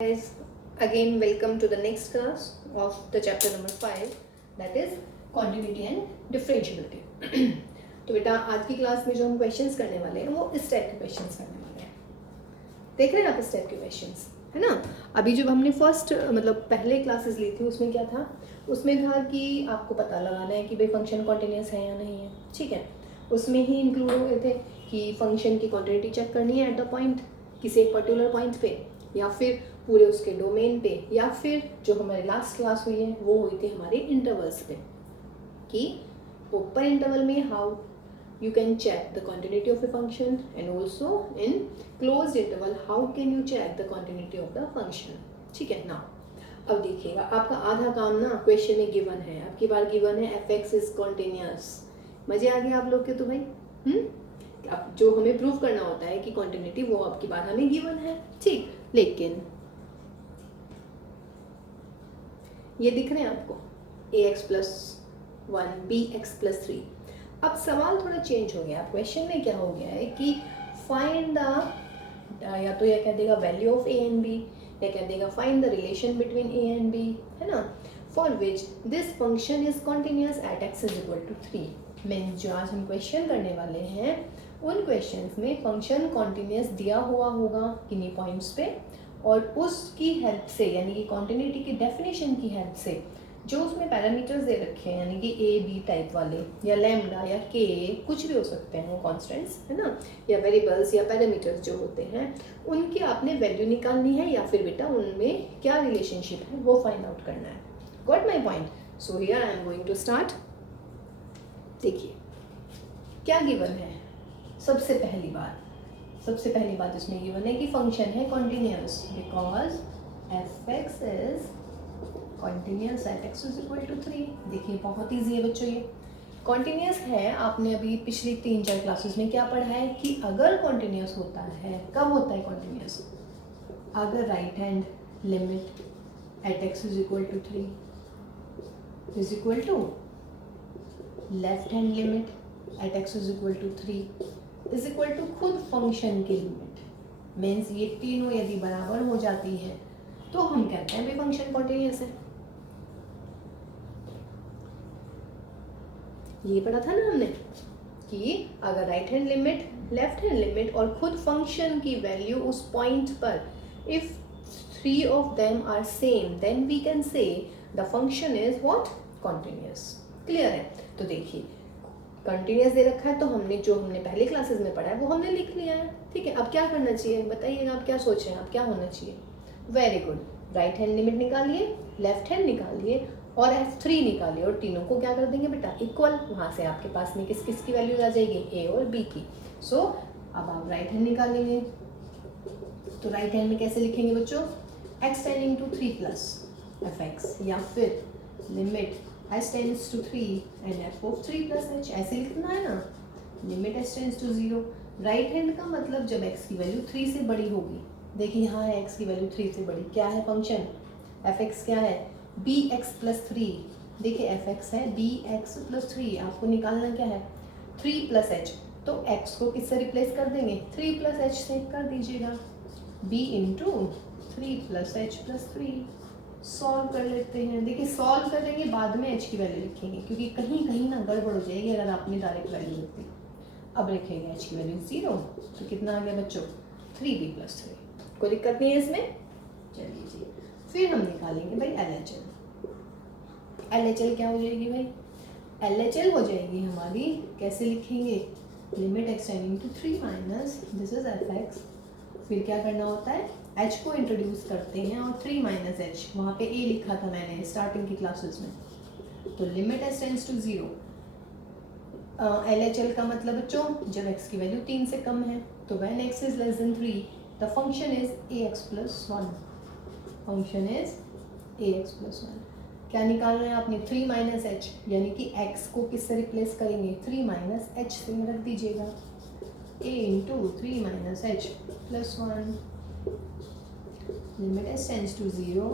Guys, again welcome to the next class of the chapter number 5, that is continuity and differentiability. तो बेटा आज की class में जो हम क्वेश्चंस करने वाले हैं वो इस टाइप के क्वेश्चंस करने वाले हैं. देख रहे हैं आप इस टाइप के क्वेश्चंस, है ना. अभी जब हमने फर्स्ट मतलब पहले क्लासेस ली थी उसमें क्या था, उसमें था कि आपको पता लगाना है कि भाई फंक्शन कॉन्टिन्यूस है या नहीं है. ठीक है, उसमें ही इंक्लूड हो गए थे कि फंक्शन की कॉन्टिन्यूटी चेक करनी है एट द पॉइंट, किसी एक पर्टिकुलर पॉइंट पे, या फिर पूरे उसके डोमेन पे, या फिर जो हमारी लास्ट क्लास हुई है वो हुई थी हमारे इंटरवल्स पे, कि ओपन इंटरवल में how you can check the continuity of a function and also in closed interval how can you check the continuity of the function. ठीक है ना. अब देखिएगा आपका आधा काम ना क्वेश्चन में गिवन है, अब की बार गिवन है f(x) is continuous. मजे आ गए आप लोग के तो भाई. अब जो हमें प्रूव करना होता है कि कॉन्टिन्यूटी वो अब की बार हमें गिवन है. ठीक, लेकिन ये दिख रहे हैं आपको ax+1 bx+3. अब सवाल थोड़ा चेंज हो गया. क्वेश्चन में क्या हो गया है कि फाइंड द, या तो यह कह देगा value of a and b, या कह देगा find the relation between a and b, है ना, for which this function is continuous at x = 3. Means जो आज हम क्वेश्चन करने वाले हैं उन क्वेश्चंस में फंक्शन कॉन्टिन्यूस दिया हुआ होगा किन्हीं पॉइंट्स पे, और उसकी हेल्प से यानी कि कॉन्टिन्यूटी की डेफिनेशन की हेल्प से जो उसमें पैरामीटर्स दे रखे हैं यानी कि ए बी टाइप वाले, या लैम्डा या के, कुछ भी हो सकते हैं वो कॉन्स्टेंट्स, है ना, या वेरिएबल्स या पैरामीटर्स जो होते हैं, उनकी आपने वैल्यू निकालनी है, या फिर बेटा उनमें क्या रिलेशनशिप है वो फाइंड आउट करना है. Got my point. So here I am going to start. देखिए क्या गिवन है. सबसे पहली बात इसमें गिवन है कि फंक्शन है continuous because f(x) is continuous at x = 3. देखिए बहुत ईजी है बच्चों, ये कॉन्टिन्यूस है. आपने अभी पिछली 3-4 क्लासेस में क्या पढ़ा है कि अगर कॉन्टिन्यूस होता है, कब होता है कॉन्टिन्यूस, अगर right hand limit at x = 3 is equal to left hand limit at x = 3 is equal to खुद फंक्शन की लिमिट. मीन्स ये तीनों यदि बराबर हो जाती है तो हम कहते हैं भाई फंक्शन कॉन्टिन्यूस है. ये पढ़ा था ना हमने कि अगर right hand limit, left hand limit और खुद फंक्शन की वैल्यू उस पॉइंट पर, if 3 of them are same then we can say the function is what, continuous. Clear है. तो देखिए कंटिन्यूस दे रखा है तो हमने पहले क्लासेस में पढ़ा है वो हमने लिख लिया है. ठीक है, अब क्या करना चाहिए बताइएगा, आप क्या सोच रहे हैं, आप क्या होना चाहिए. Very good. Right hand limit निकालिए, लेफ्ट हैंड निकालिए और f3 निकालिए, और तीनों को क्या कर देंगे बेटा इक्वल. वहाँ से आपके पास में किस किस की वैल्यूज आ जाएगी, a और b की. सो अब आप राइट हैंड निकालेंगे तो राइट हैंड में कैसे लिखेंगे बच्चों, x tending to 3 plus f(x), या फिर limit s tends to 3 and f of 3 plus h. ऐसे लिखना है ना, limit s tends to 0. Right hand का मतलब जब x की वैल्यू 3 से बड़ी होगी. देखिए यहाँ है x की वैल्यू 3 से बड़ी, क्या है फंक्शन f(x) क्या है bx+3. देखिए f(x) है bx+3, आपको निकालना क्या है 3 + h. तो x को किससे रिप्लेस कर देंगे, 3 + h से कर दीजिएगा, b × 3 + h+3. सॉल्व कर लेते हैं. देखिए सॉल्व करेंगे बाद में h की वैल्यू लिखेंगे क्योंकि कहीं ना गड़बड़ हो जाएगी अगर आपने डायरेक्ट वैल्यू लिख दी. अब लिखेंगे h की वैल्यू 0, तो कितना आ गया बच्चों 3b+3. कोई दिक्कत नहीं है इसमें. चलिए जी, फिर हम निकालेंगे भाई LHL. LHL क्या हो जाएगी भाई, LHL हो जाएगी हमारी, कैसे लिखेंगे, limit x tending to 3 minus this is f(x). फिर क्या करना होता है, h को इंट्रोड्यूस करते हैं और 3 - h, वहाँ पे a लिखा था मैंने स्टार्टिंग की क्लासेस में. तो limit s tends to 0. LHL का मतलब बच्चों जब x की वैल्यू 3 से कम है तो when x is less then 3 the function is ax+1. Function is ax+1. क्या निकालना है आपने 3 - h, यानी कि x को किससे रिप्लेस करेंगे 3 - h से रख दीजिएगा, a × 3 - h+1. Limit s tends to 0,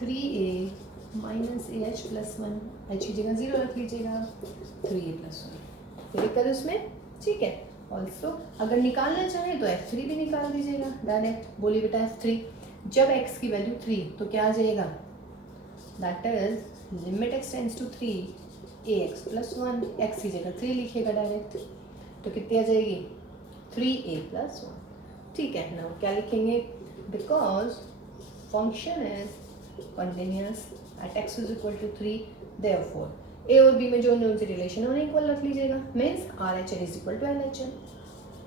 3a - ah+1, h की जगह 0 रख लीजिएगा, 3a+1. कोई दिक्कत उसमें. ठीक है. ऑल्सो अगर निकालना चाहें तो f3 भी निकाल दीजिएगा डायरेक्ट. बोलिए बेटा f3. जब x की वैल्यू 3 तो क्या आ जाएगा, that is limit x tends to 3 ax plus 1, x की जगह 3 लिखेगा डायरेक्ट, तो कितनी आ जाएगी 3a प्लस 1। ठीक है, नाउ क्या लिखेंगे, because function is continuous at x is equal to 3, therefore a और b में जो उनसे रिलेशन है उन्हें इक्वल रख लीजिएगा, means RHL is equal to LHL।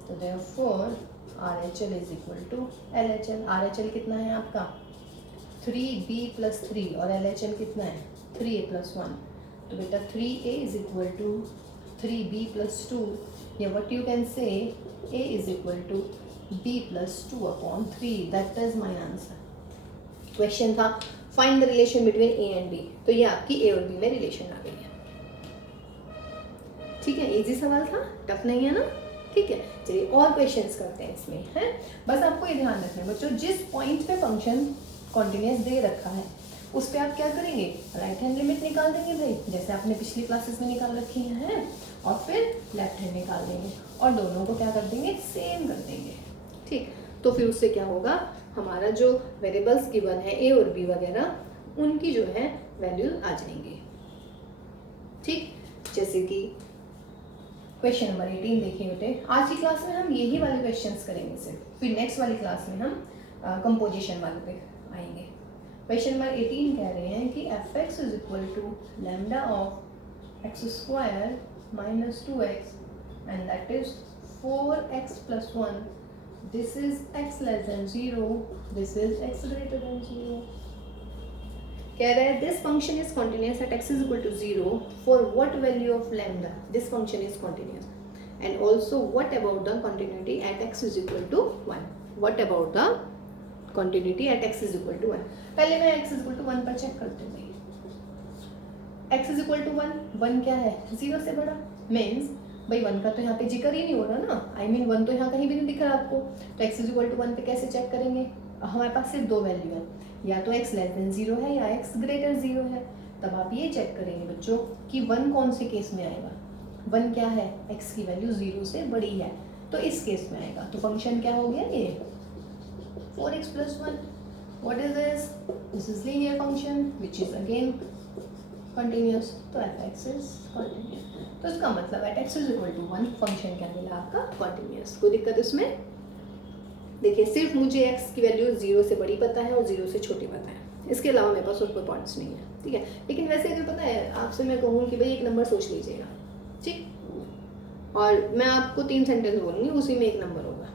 तो therefore RHL is equal to LHL। RHL कितना है आपका 3b प्लस 3 और LHL कितना है 3a प्लस 1। तो बेटा 3a is equal to 3b plus 2, या what you can say a is equal to b plus 2 upon 3, that is my answer. Question था find the relation between a and b, तो ये आपकी a और b में relation आ गई है। ठीक है, इजी सवाल था, टफ नहीं है ना। ठीक है, चलिए और क्वेश्चंस करते हैं इसमें, है बस आपको ये ध्यान रखना है बच्चों, जिस पॉइंट पे फंक्शन कॉन्टिन्यूअस दे रखा है उस पे आप क्या करेंगे, राइट हैंड लिमिट निकाल देंगे भाई, जैसे आपने पिछली क्लासेस में निकाल रखी है, और फिर लेफ्ट हैंड निकाल देंगे और दोनों को क्या कर देंगे, सेम कर देंगे। ठीक, तो फिर उससे क्या होगा, हमारा जो वेरिएबल्स गिवन है ए और बी वगैरह, उनकी जो है वैल्यू आ जाएंगे। ठीक, जैसे कि क्वेश्चन नंबर 18 देखिए बेटे, आज की क्लास में हम यही वाले क्वेश्चंस करेंगे सिर्फ, फिर नेक्स्ट वाली क्लास में हम कंपोजिशन वाले पे आएंगे। क्वेश्चन नंबर 18 कह रहे हैं कि f x is equal to lambda of x square minus 2x and that is 4x plus 1, this is x less than 0, this is x greater than 0। कह रहा है this function is continuous at x is equal to 0 for what value of lambda this function is continuous, and also what about the continuity at x is equal to 1, what about the continuity at x is equal to 1। पहले मैं x is equal to 1 पर check करते हैं। x is equal to 1 क्या है, 0 से बड़ा, means भाई 1 का तो यहाँ पे जिक्र ही नहीं हो रहा ना, आई मीन 1 तो यहाँ कहीं भी नहीं दिख रहा आपको, तो x इज इक्वल टू 1 पे कैसे चेक करेंगे, हमारे पास सिर्फ दो वैल्यू है, या तो x लेस देन 0 है या x ग्रेटर 0 है। तब आप ये चेक करेंगे बच्चों कि 1 कौन से केस में आएगा, 1 क्या है, x की वैल्यू 0 से बड़ी है, तो इस केस में आएगा। तो फंक्शन क्या हो गया, ये 4x plus 1, what is this, this is linear function which is again continuous, तो f(x) इज कंटिन्यूअस। तो इसका मतलब at x is equal to 1 function क्या मिला आपका, कंटिन्यूअस। कोई दिक्कत इसमें, देखिए सिर्फ मुझे x की वैल्यू 0 से बड़ी पता है और 0 से छोटी पता है, इसके अलावा मेरे पास और कोई पॉइंट्स नहीं है। ठीक है, लेकिन वैसे अगर पता है आपसे मैं कहूँ कि भाई एक नंबर सोच लीजिएगा, ठीक, और मैं आपको 3 सेंटेंस बोलूँगी, उसी में एक नंबर होगा,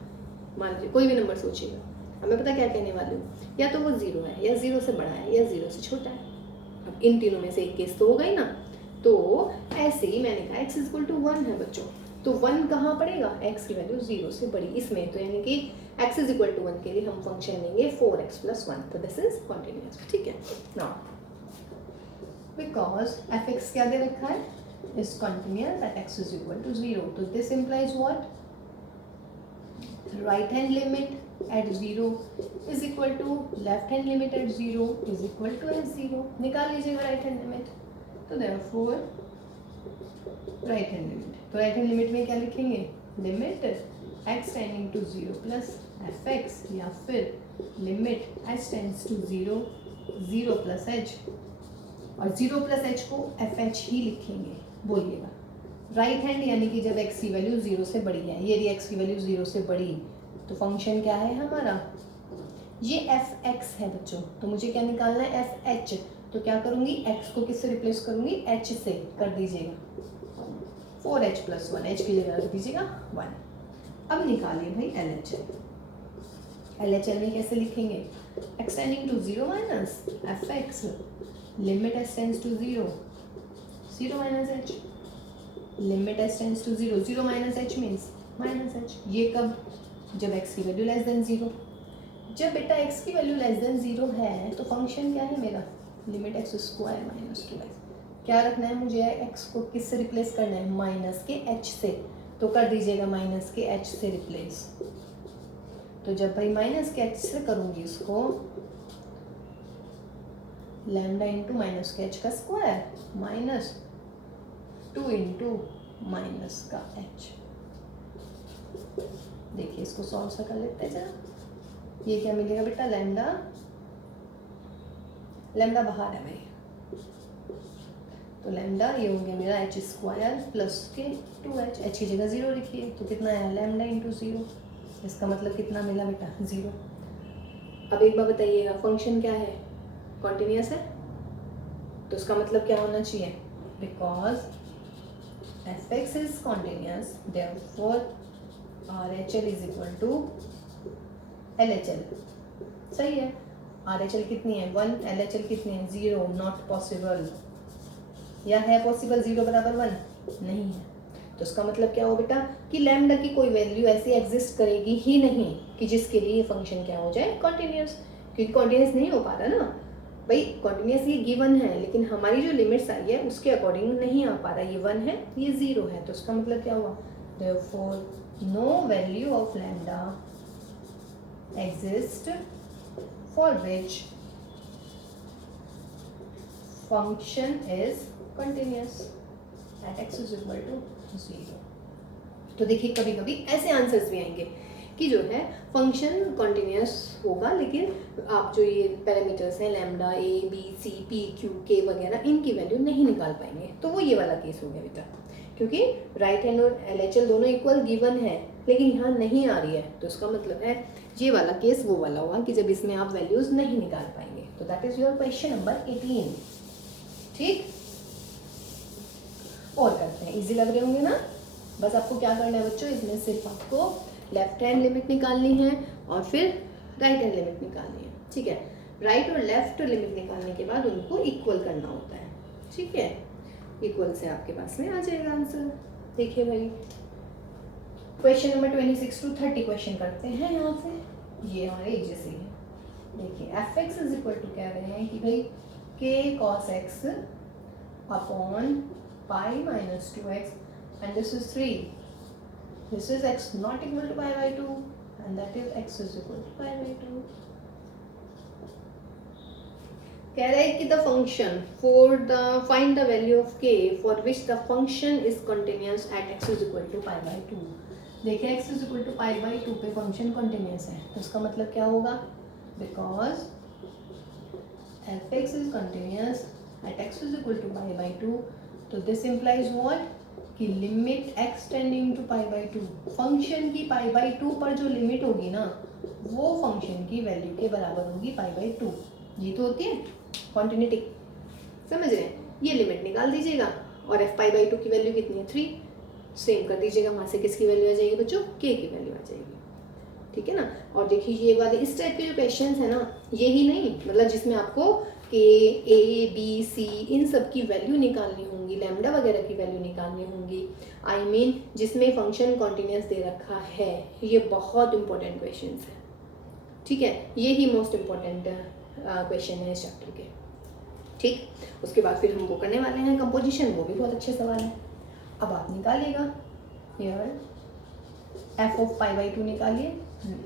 मान लीजिए कोई भी नंबर सोचिएगा, अब मैं पता क्या कहने वाली हूँ, या तो वो 0 है, या 0 से बड़ा है, या 0 से छोटा है। अब इन तीनों में से एक केस तो होगा ही ना, तो ऐसे ही मैंने कहा x इज इक्वल टू 1 है बच्चों, तो 1 कहाँ पड़ेगा, x की वैल्यू 0 से बड़ी इसमें, तो यानी कि x इज इक्वल टू 1 के लिए हम फंक्शन लेंगे 4x प्लस 1, तो दिस इज कॉन्टिन्यूअस। ठीक है, नाउ बिकॉज f(x) क्या दे रखा है, is continuous at x is equal to 0, तो this implies what, right hand limit at 0 is equal to left hand limit at 0 is equal to s0। निकाल लीजिएगा right hand limit, तो therefore right hand limit, तो right hand limit में क्या लिखेंगे, limit x tending to 0 plus f(x), या फिर limit h tends to 0 0 plus h, और 0 प्लस h को fh ही लिखेंगे। बोलिएगा राइट हैंड यानी कि जब x की वैल्यू 0 से बड़ी है, यदि x की वैल्यू 0 से बड़ी, तो फंक्शन क्या है हमारा, ये f(x) है बच्चों, तो मुझे क्या निकालना है, f(h), तो क्या करूँगी, x को किससे रिप्लेस करूँगी, h से, कर दीजिएगा 4h प्लस 1, h की जगह रख दीजिएगा 1। अब निकालिए भाई LHL, LHL में कैसे लिखेंगे, x tending to 0 minus f(x), limit h tends to 0 0 minus h, limit h tends to 0 0 minus h means minus h। ये कब, जब x की वैल्यू लेस देन 0। जब बेटा x की वैल्यू लेस देन 0 है तो फंक्शन क्या है मेरा, limit x square minus 2x। क्या रखना है मुझे, x को किस से रिप्लेस करना है, माइनस के h से, तो कर दीजिएगा माइनस के h से रिप्लेस। तो जब भाई माइनस के h से करूँगी इसको, लैम्डा इंटू माइनस के h का स्क्वायर माइनस 2 इंटू माइनस का h। देखिए इसको सॉल्व सा कर लेते हैं जरा, ये क्या मिलेगा बेटा, लैम्डा, लैम्डा बाहर है भाई, तो लैम्डा ये हो गया मेरा एच स्क्वायर प्लस के 2h, एच की जगह 0 लिखिए, तो कितना आया लैम्डा इंटू 0, इसका मतलब कितना मिला बेटा 0। अब एक बार बताइएगा, फंक्शन क्या है, कॉन्टिन्यूस है, तो उसका मतलब क्या होना चाहिए, because fx is continuous therefore RHL is equal to LHL। सही है, RHL कितनी है 1, LHL कितनी है 0, नॉट पॉसिबल, या है पॉसिबल 0 बराबर 1 नहीं है। तो उसका मतलब क्या हो बेटा कि लैम्डा की कोई वैल्यू ऐसी एग्जिस्ट करेगी ही नहीं कि जिसके लिए ये फंक्शन क्या हो जाए कॉन्टिन्यूस, क्योंकि कॉन्टिन्यूस नहीं हो पा रहा ना भाई, कॉन्टिन्यूस ये गिवन है, लेकिन हमारी जो लिमिट्स आई है उसके अकॉर्डिंग नहीं आ पा रहा, ये 1 है ये 0 है, तो उसका मतलब क्या हुआ, therefore no value of lambda exist for which function is continuous at x is equal to 0। तो देखिए कभी कभी ऐसे आंसर्स भी आएंगे कि जो है फंक्शन कॉन्टिन्यूस होगा, लेकिन आप जो ये पैरामीटर्स हैं lambda a b c p q के वगैरह इनकी वैल्यू नहीं निकाल पाएंगे, तो वो ये वाला केस हो गया बेटा, क्योंकि राइट हैंड और LHL दोनों इक्वल गिवन है लेकिन यहाँ नहीं आ रही है, तो उसका मतलब है ये वाला केस वो वाला होगा कि जब इसमें आप वैल्यूज नहीं निकाल पाएंगे। तो that is your question number 18। ठीक, और करते हैं, इजी लग रहे होंगे ना। बस आपको क्या करना है बच्चों, इसमें सिर्फ आपको लेफ्ट हैंड लिमिट निकालनी है और फिर राइट हैंड लिमिट निकालनी है। ठीक है, राइट और लेफ्ट लिमिट निकालने के बाद उनको इक्वल करना होता है। ठीक है, इक्वल से आपके पास में आ जाएगा आंसर। देखिए भाई क्वेश्चन नंबर 26 to 30 क्वेश्चन करते हैं यहाँ से, ये हमारे जैसे ही देखिए fx इज इक्वल टू कह रहे हैं कि भाई k cos x upon pi minus 2x and this is 3, this is x not equal to pi by 2 and that is x is equal to pi by 2। कह रहे हैं कि the function for the find the value of k for which the function is continuous at x is equal to pi by 2। देखिए x is equal to pi by 2 पे function continuous है, तो इसका मतलब क्या होगा, because fx is continuous at x is equal to pi by 2, तो this implies what कि limit x tending to pi by 2, function की पाई बाई 2 पर जो लिमिट होगी ना वो फंक्शन की वैल्यू के बराबर होगी पाई बाई 2। ये तो होती है कॉन्टिन्यूटी, समझ रहे हैं। ये लिमिट निकाल दीजिएगा और f पाई बाई 2 की वैल्यू कितनी है 3, सेम कर दीजिएगा, वहाँ से किसकी वैल्यू आ जाएगी बच्चों, k की वैल्यू आ जाएगी। ठीक है ना। और देखिए ये वाले इस टाइप के जो क्वेश्चन है ना, ये ही नहीं मतलब जिसमें आपको के ए बी सी इन सब की वैल्यू निकालनी होंगी, लैम्डा वगैरह की वैल्यू निकालनी होंगी, आई मीन जिसमें फंक्शन कॉन्टिन्यूस दे रखा है, ये बहुत इंपॉर्टेंट क्वेश्चन है। ठीक है, ये ही मोस्ट इम्पॉर्टेंट क्वेश्चन है इस चैप्टर के। ठीक, उसके बाद फिर हम वो करने वाले हैं कंपोजिशन, वो भी बहुत अच्छे सवाल है। अब आप निकालिएगा here f of pi by 2 निकालिए।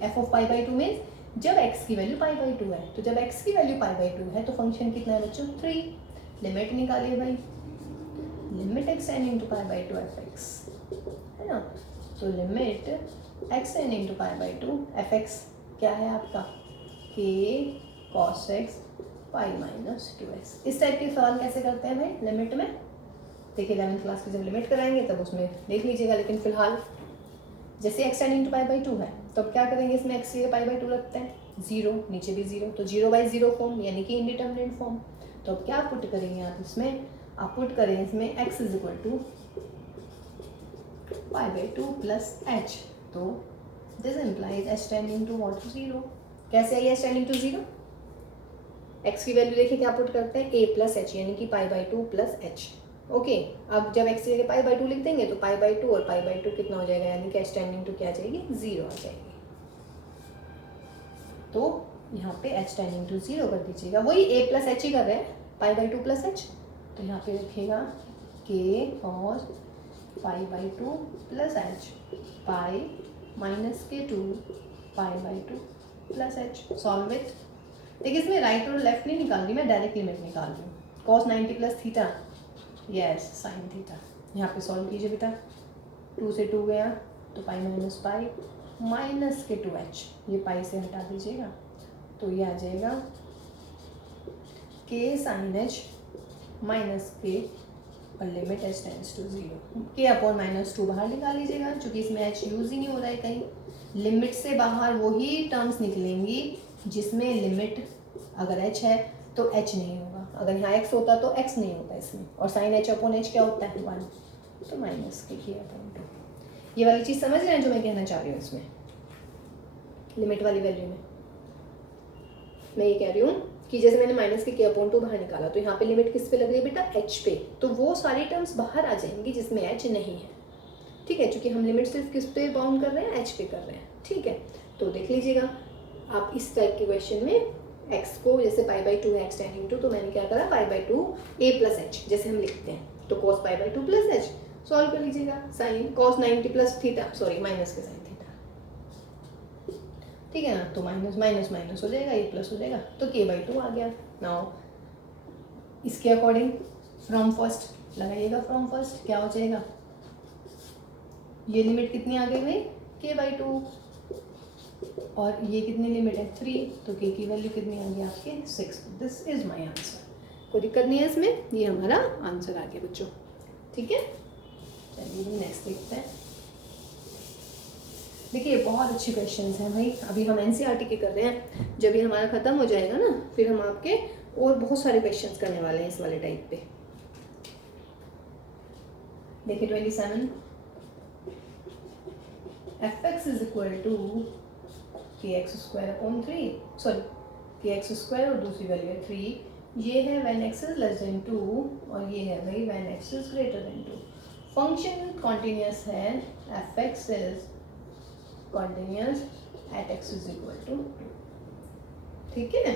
f of pi by 2 means जब x की वैल्यू पाई बाई 2 है, तो जब x की वैल्यू पाई बाई 2 है तो फंक्शन कितना है बच्चों 3। लिमिट निकालिए भाई, limit x tending to pi by 2 fx है ना, तो limit x tending to pi by 2 fx क्या है आपका k cos x pi minus 2x। इस टाइप के सवाल कैसे करते हैं भाई लिमिट में, देखिए 11th क्लास की जब लिमिट कराएंगे तब उसमें देख लीजिएगा। लेकिन फिलहाल जैसे x tending to pi by 2 है तो अब क्या करेंगे, इसमें x की पाई बाई 2 रखते हैं, 0 नीचे भी 0, तो 0 बाई 0 फॉर्म यानी कि इंडिटरमिनेट फॉर्म। तो अब क्या पुट करेंगे आप इसमें, आप पुट करेंगे इसमें x is equal to pi by 2 plus h, तो this implies h tending to what 0। कैसे आई h टेंडिंग टू 0, x की वैल्यू देखिए क्या पुट करते हैं a प्लस h यानी कि पाई बाई 2 प्लस h। ओके, अब जब x की जगह पाई बाई 2 लिख देंगे तो पाई बाई 2 और पाई बाई 2 कितना हो जाएगा, यानी कि h टेंडिंग टू क्या आ जाएगी 0 आ जाएगी। तो यहाँ पे h टेंडिंग टू 0 कर दीजिएगा, वही a प्लस h ही कर रहे हैं, पाई बाई 2 प्लस h। तो यहाँ पे रखिएगा k cos pi by 2 plus h pi minus के 2 पाई by 2 plus h। Solve it. देखिए इसमें राइट और लेफ्ट नहीं निकाल रही मैं, डायरेक्ट लिमिट निकाल रही हूँ। cos 90 plus theta, yes sine theta. यहाँ पे सॉल्व कीजिए बेटा, 2 से 2 गया तो पाई माइनस पाई माइनस के 2h, ये पाई से हटा दीजिएगा तो ये आ जाएगा k साइन h माइनस के और limit h tends to 0, k upon minus 2 बाहर निकाल लीजिएगा क्योंकि इसमें h यूज़ ही नहीं हो रहा है कहीं। लिमिट से बाहर वही टर्म्स निकलेंगी जिसमें लिमिट अगर h है तो h नहीं होगा, अगर यहाँ x होता तो x नहीं होता इसमें, और साइन h अपॉन h क्या होता है 1, तो माइनस के k अपॉन 2। ये वाली चीज़ समझ रहे हैं जो मैं कहना चाह रही हूँ इसमें लिमिट वाली वैल्यू में। मैं ये कह रही हूँ कि जैसे मैंने माइनस के k अपॉन 2 बाहर निकाला तो यहाँ पे लिमिट किस पे लग रही है बेटा, h पे, तो वो सारी टर्म्स बाहर आ जाएंगी जिसमें h नहीं है। ठीक है, क्योंकि हम लिमिट सिर्फ किस पे बाउंड कर रहे हैं, h पे कर रहे हैं। ठीक है, तो देख लीजिएगा आप इस टाइप के क्वेश्चन में x को जैसे पाई बाई 2 है x टेंडिंग टू, तो मैंने क्या करा pi by 2 a plus h जैसे हम लिखते हैं, तो cos pi by 2 plus h solve कर लीजिएगा, sine cos 90 plus theta, sorry minus के साइन थीटा। ठीक है ना, तो माइनस माइनस माइनस हो जाएगा, ये प्लस हो जाएगा, तो k बाई 2 आ गया। नाउ इसके अकॉर्डिंग फ्रॉम फर्स्ट लगाइएगा, फ्रॉम फर्स्ट क्या हो जाएगा, ये लिमिट कितनी आ गई भाई k बाई 2, और ये कितनी लिमिट है 3, तो k की वैल्यू कितनी आ गई आपके 6। दिस इज माय आंसर, कोई दिक्कत नहीं है इसमें, ये हमारा आंसर आ गया बच्चों। ठीक है, चलिए नेक्स्ट देखते हैं। देखिए बहुत अच्छे क्वेश्चंस हैं भाई, अभी हम एनसीईआरटी के कर रहे हैं, जब ये हमारा ख़त्म हो जाएगा ना फिर हम आपके और बहुत सारे क्वेश्चंस करने वाले हैं इस वाले टाइप पे। देखिए 27, fx is equal to kx square upon 3, sorry kx square और दूसरी वैल्यू है 3, ये है when x is less than 2 और ये है भाई when x is greater than 2। Function continuous है, fx is continuous at x is equal to 2। ठीक है,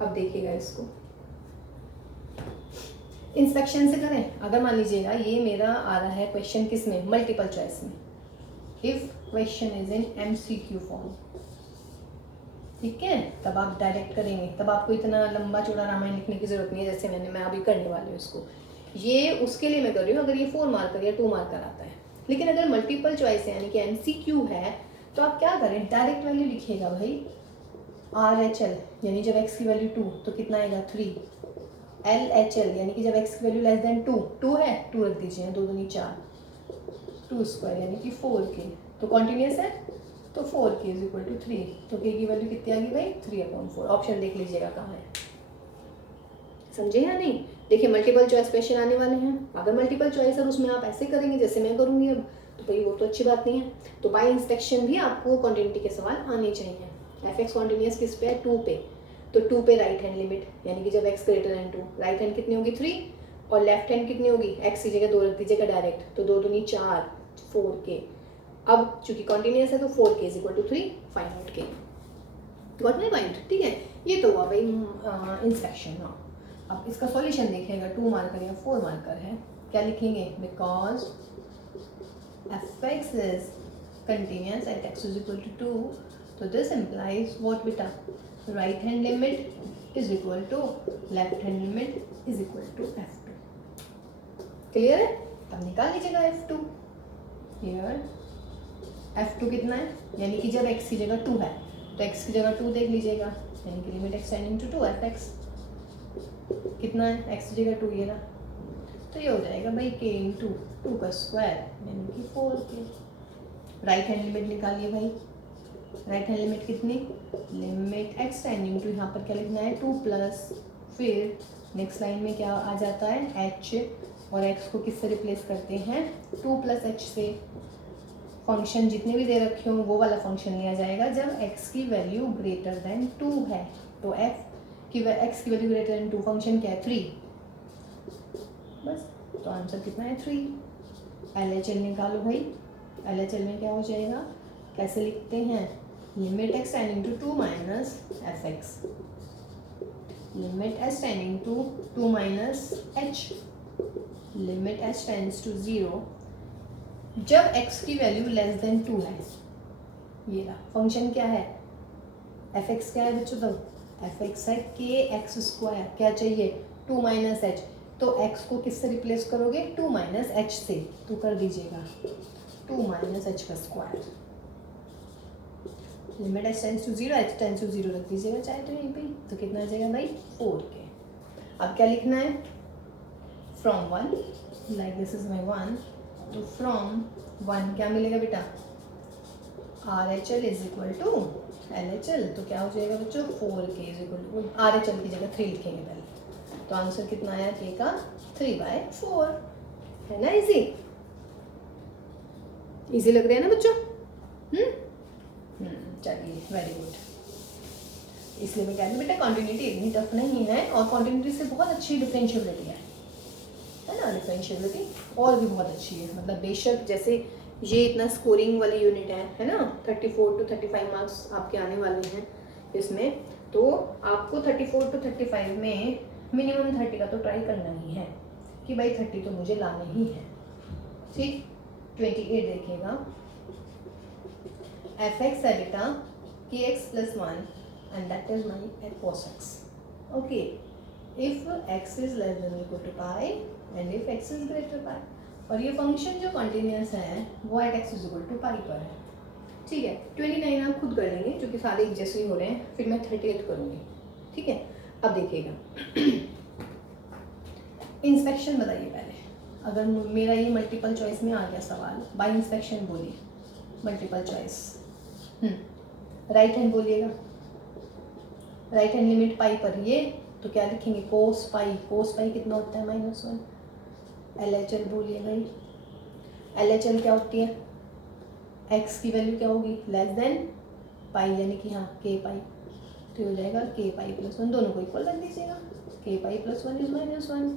अब देखिएगा इसको इंस्पेक्शन से करें। अगर मान लीजिएगा ये मेरा आ रहा है क्वेश्चन किस में, मल्टीपल चॉइस में, if question is in MCQ form, ठीक है, तब आप डायरेक्ट करेंगे, तब आपको इतना लंबा चौड़ा रामायण लिखने की जरूरत नहीं है जैसे मैं अभी करने वाली हूँ इसको। ये उसके लिए मैं कर रही हूँ अगर ये 4 मार्कर या 2 मार्कर आता है, लेकिन अगर मल्टीपल चॉइस है यानी कि MCQ है तो आप क्या करें, डायरेक्ट वैल्यू लिखिएगा भाई, RHL यानी जब x की वैल्यू 2 तो कितना आएगा 3, LHL यानी कि जब x की वैल्यू लेस देन 2 है 2 रख दीजिए, 2 दूनी 4, 2 स्क्वायर यानी कि 4k, तो कॉन्टिन्यूस है तो 4k इज इक्वल टू 3, तो k की वैल्यू कितनी आ गई भाई 3/4। ऑप्शन देख लीजिएगा कहाँ है, समझे या नहीं। देखिए मल्टीपल चॉइस क्वेश्चन आने वाले हैं, अगर मल्टीपल चॉइस है उसमें आप ऐसे करेंगे जैसे मैं करूँगी अब, तो भाई वो तो अच्छी बात नहीं है। तो बाय इंस्पेक्शन भी आपको कॉन्टिन्यूटी के सवाल आने चाहिए। fx कॉन्टिन्यूस किस पे है 2 पे, तो 2 पे राइट हैंड लिमिट यानी कि जब x greater than 2, right hand कितनी होगी 3 और लेफ्ट हैंड कितनी होगी, x की जगह 2 रख दीजिएगा डायरेक्ट, तो 2 दूनी 4, 4k। अब चूंकि कॉन्टिन्यूस है तो 4k is equal to 3, find out k। Got my point, ठीक है, ये तो हुआ भाई इंस्पेक्शन। हाँ, अब इसका सॉल्यूशन देखिएगा, 2 मार्कर या 4 मार्कर है, क्या लिखेंगे, because fx is continuous at x is equal to 2, तो दिस इम्प्लाइज व्हाट बेटा, right hand limit is equal to left hand limit is equal to f2। Clear है, तब निकाल लीजिएगा f2। हियर f2 कितना है, यानी कि जब x की जगह 2 है तो x की जगह 2 देख लीजिएगा, यानी कि लिमिट एक्सटेंडिंग टू 2 fx कितना है, x की जगह 2 ये ना, तो ये हो जाएगा भाई k इंटू 2 का स्क्वायर यानी कि 4k। राइट हैंड लिमिट निकालिए भाई, राइट हैंड लिमिट कितनी, लिमिट एक्सटेंडिंग टू, यहाँ पर क्या लिखना है 2 प्लस, फिर नेक्स्ट लाइन में क्या आ जाता है h, और x को किससे रिप्लेस करते हैं 2 प्लस h से। फंक्शन जितने भी दे रखे हों वो वाला फंक्शन लिया जाएगा जब x की वैल्यू ग्रेटर देन 2 है, तो x की वैल्यू ग्रेटर देन 2 फंक्शन क्या है 3, बस, तो आंसर कितना है 3। LHL निकालो भाई, LHL में क्या हो जाएगा, कैसे लिखते हैं, limit x tending to 2 minus fx, limit h tending to 2 minus h, limit h tends to 0 जब x की वैल्यू लेस देन 2 है। ये रहा फंक्शन क्या है, fx क्या है बच्चों, तब fx है kx स्क्वायर, क्या चाहिए 2 माइनस h, तो x को किससे रिप्लेस करोगे 2 माइनस h से, तो कर दीजिएगा 2 माइनस h का square. Limit h tends to zero, h tends to zero रख दीजिएगा चाहे तो यहीं पे, तो कितना आ जाएगा भाई 4k। अब क्या लिखना है, from 1, like this is my 1, तो फ्रॉम 1 क्या मिलेगा बेटा, R H L is equal to L H L, तो क्या हो जाएगा बच्चों 4k is equal to, R H L की जगह 3 लिखेंगे पहले, तो आंसर कितना आया k का 3/4, है ना इजी, इजी लग रहा है ना बच्चों? चलिए वेरी गुड। इसलिए मैं कहती हूँ बेटा कॉन्टिन्यूटी इतनी टफ नहीं है, और कॉन्टिन्यूटी से बहुत अच्छी डिफरेंशिएबिलिटी है ना, डिफरेंशिएबिलिटी और भी बहुत अच्छी है, मतलब बेशक जैसे ये इतना स्कोरिंग वाली यूनिट है ना, 34 to 35 मार्क्स आपके आने वाले हैं इसमें, तो आपको 34 to 35 में मिनिमम 30 का तो ट्राई करना ही है कि भाई 30 तो मुझे लाने ही है, ठीक। 28 देखिएगा, एफ एक्स है बेटा के x plus 1 and that is my cos x. Okay, if x is less than or equal to pi and if x is greater pi, और ये फंक्शन जो कंटिन्यूस है वो eight x is equal to pi पर है, ठीक है। 29 आप खुद कर लेंगे क्योंकि सारे एक जैसे ही हो रहे हैं, फिर मैं 38 करूँगी, ठीक है। अब देखिएगा इंस्पेक्शन बताइए पहले, अगर मेरा ये मल्टीपल चॉइस में आ गया सवाल, बाय इंस्पेक्शन बोलिए, मल्टीपल चॉइस, राइट हैंड बोलिएगा, राइट हैंड लिमिट पाई पर ये, तो क्या लिखेंगे कोस पाई, कोस पाई कितना होता है -1, एल एच एल बोलिए भाई, एल एच एल क्या होती है, एक्स की वैल्यू क्या होगी लेस देन पाई, यानी कि हाँ के पाई, तो हो जाएगा के पाई प्लस 1, दोनों को इक्वल रख दीजिएगा, के pi plus 1 is -1,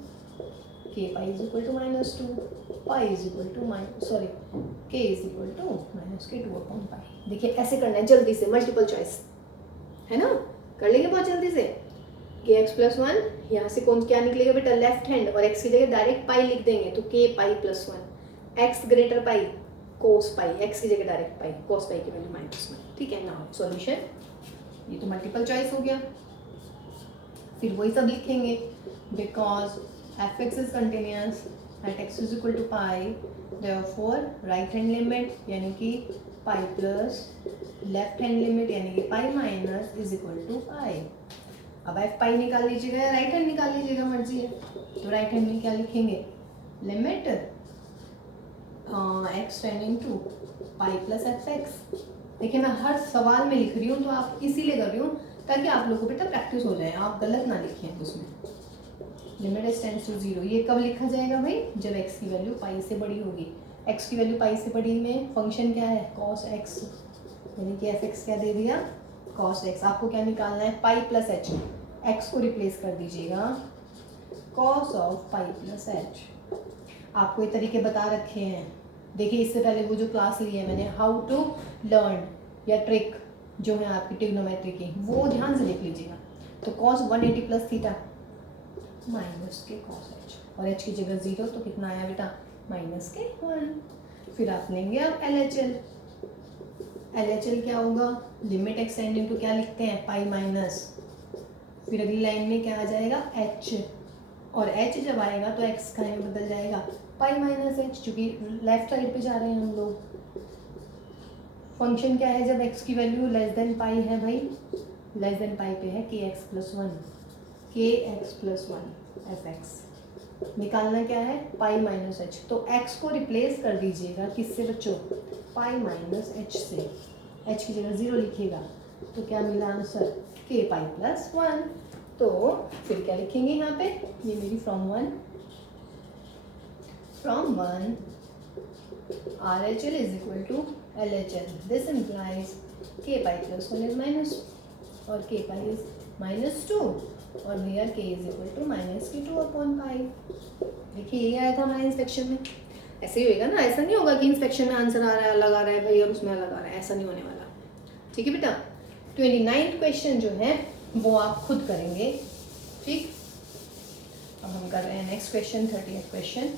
k pi is equal to -2, pi is equal to k is equal to -2 pi. देखिए ऐसे करना है जल्दी से, मल्टीपल चॉइस है ना, कर लेंगे बहुत जल्दी से। के एक्स प्लस 1, यहाँ से कौन क्या निकलेगा बेटा लेफ्ट हैंड, और एक्स की जगह डायरेक्ट पाई लिख देंगे, तो के पाई प्लस 1, एक्स ग्रेटर पाई कोस पाई, एक्स की जगह डायरेक्ट पाई, कोस पाई की वैल्यू -1, ठीक है ना। सॉल्यूशन, ये तो मल्टीपल चॉइस हो गया, फिर वही सब लिखेंगे, because f x is continuous at x is equal to pi, therefore right hand limit यानी कि pi plus left hand limit यानी कि pi minus is equal to pi. अब एफ पाई निकाल लीजिएगा या राइट हैंड निकाल लीजिएगा, मर्जी है, तो राइट हैंड में क्या लिखेंगे, limit x tending to pi plus f x. देखिए मैं हर सवाल में लिख रही हूँ, तो आप इसीलिए कर रही हूँ ताकि आप लोगों को बेटा प्रैक्टिस हो जाए, आप गलत ना लिखें उसमें। लिमिट एक्स टेंड्स टू 0, ये कब लिखा जाएगा भाई, जब एक्स की वैल्यू पाई से बड़ी होगी। एक्स की वैल्यू पाई से बड़ी में फंक्शन क्या है कॉस एक्स, यानी कि एफ एक्स क्या दे दिया कॉस एक्स। आपको क्या निकालना है पाई प्लस एच, एक्स को रिप्लेस कर दीजिएगा cos of pi plus H. आपको ये तरीके बता रखे हैं, देखिए इससे पहले वो जो क्लास ली है मैंने हाउ टू लर्न या ट्रिक जो है आपकी ट्रिग्नोमेट्री की, वो ध्यान से देख लीजिएगा। तो कॉस 180 प्लस थीटा माइनस के कॉस एच, और एच की जगह 0, तो कितना आया बेटा माइनस के 1। फिर आप लेंगे अब L H L, L H L क्या होगा, लिमिट एक्स टेंडिंग टू क्या लिखते हैं पाई माइनस, फिर अगली लाइन में क्या आ जाएगा एच, और एच जब आएगा तो एक्स का में बदल जाएगा पाई माइनस एच, चूँकि लेफ्ट साइड पे जा रहे हैं हम लोग। फंक्शन क्या है जब एक्स की वैल्यू लेस देन पाई है भाई, लेस देन पाई पे है के एक्स प्लस 1, के एक्स प्लस 1 एफ एक्स। निकालना क्या है पाई माइनस एच, तो एक्स को रिप्लेस कर दीजिएगा किससे बच्चों पाई माइनस एच से, एच की जगह 0 लिखिएगा, तो क्या मिला आंसर के पाई प्लस 1। तो फिर क्या लिखेंगे यहाँ पे, ये मेरी from one R H L is equal to L H L, this implies k pi plus 1 is minus, और के पाई इज -2, और भैया के इज इक्वल टू -2/पाई। देखिए ये आया था हमारे इंस्पेक्शन में, ऐसे ही होएगा ना, ऐसा नहीं होगा कि इंस्पेक्शन में आंसर आ रहा है अलग आ रहा है भाई और उसमें अलग आ रहा है, ऐसा नहीं होने वाला, ठीक है बेटा। 29th क्वेश्चन जो है वो आप खुद करेंगे, ठीक। अब हम कर रहे हैं नेक्स्ट क्वेश्चन 30th क्वेश्चन।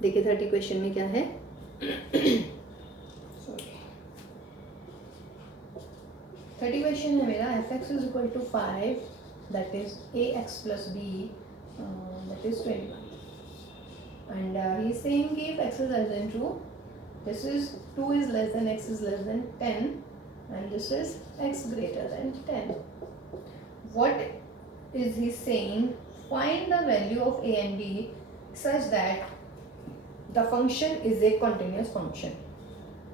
देखिए 30 क्वेश्चन में क्या है, सॉरी 30 क्वेश्चन है मेरा, f x is equal to 5 that is a x plus b that is 21 and he is saying कि if x is less than two This is 2 is less than x is less than 10 and this is x greater than 10. What is he saying? Find the value of a and b such that the function is a continuous function.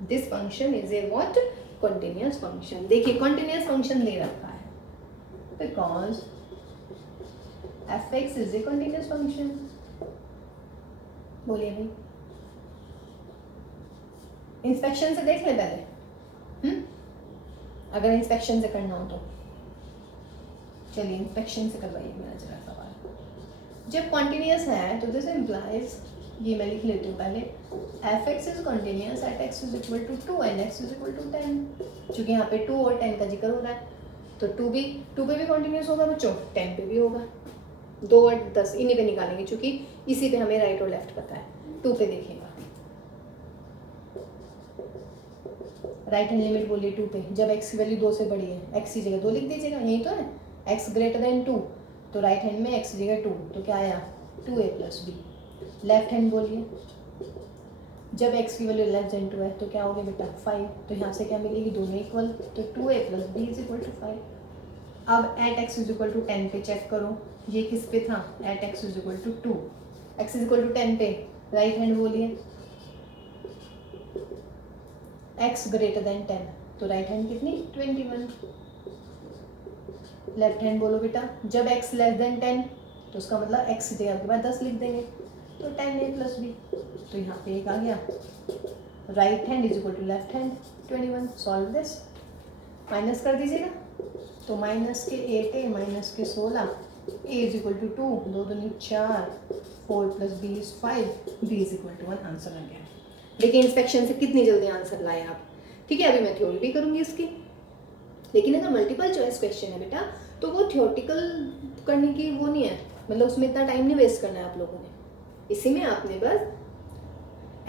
This function is a what? Continuous function. देखिए continuous function दे रखा है because fx is a continuous function. बोलिए भाई, inspection से देख ले पहले, अगर इंस्पेक्शन से करना हो तो चलिए इंस्पेक्शन से करवाइए मेरा जरा सवाल। जब कॉन्टिन्यूस है तो दिस इम्प्लाइज, ये मैं लिख लेती हूँ पहले, f x is continuous at x is equal to 2 and x is equal to 10। चूँकि यहाँ पे 2 और 10 का जिक्र हो रहा है तो 2 पे भी कॉन्टिन्यूस होगा बच्चों, 10 पे भी होगा। 2 और 10 इन्हीं पे निकालेंगे क्योंकि इसी पे हमें राइट और लेफ्ट पता है। 2 पे देखिएगा, राइट हैंड लिमिट बोलिए 2 पे, जब x की वैल्यू 2 से बड़ी है, x की जगह 2 लिख दीजिएगा, यही तो है, x ग्रेटर देन 2, तो राइट हैंड में x की जगह 2, तो क्या आया 2a plus B. Left hand बोलिए, जब x की वैल्यू लेस देन 2 है तो क्या हो गया बेटा 5, तो यहाँ से क्या मिलेगी, दोनों इक्वल, तो 2a plus b is equal to 5। अब at x is equal to 10 पे चेक करो, ये किस पे था, at x is equal to 2, x is equal to 10 पे, राइट हैंड बोलिए x ग्रेटर देन 10, तो राइट हैंड कितनी 21। लेफ्ट हैंड बोलो बेटा, जब x लेस देन 10 तो उसका मतलब x की जगह आपके पास 10 लिख देंगे, तो 10a प्लस बी, तो यहाँ पे एक आ गया, right hand is equal to left hand 21। Solve this, minus कर दीजिएगा, तो माइनस के 8a माइनस के 16, a इज इक्वल टू 2, 2 दूनी 4, 4 plus b is 5, b is equal to 1। Answer आ गया। देखिए इंस्पेक्शन से कितनी जल्दी आंसर लाए आप। ठीक है, अभी मैं थ्योरी भी करूंगी इसकी, लेकिन अगर मल्टीपल चॉइस क्वेश्चन है बेटा तो वो थ्योरेटिकल करने की वो नहीं है, मतलब उसमें इतना टाइम नहीं वेस्ट करना है आप लोगों ने। इसी में आपने बस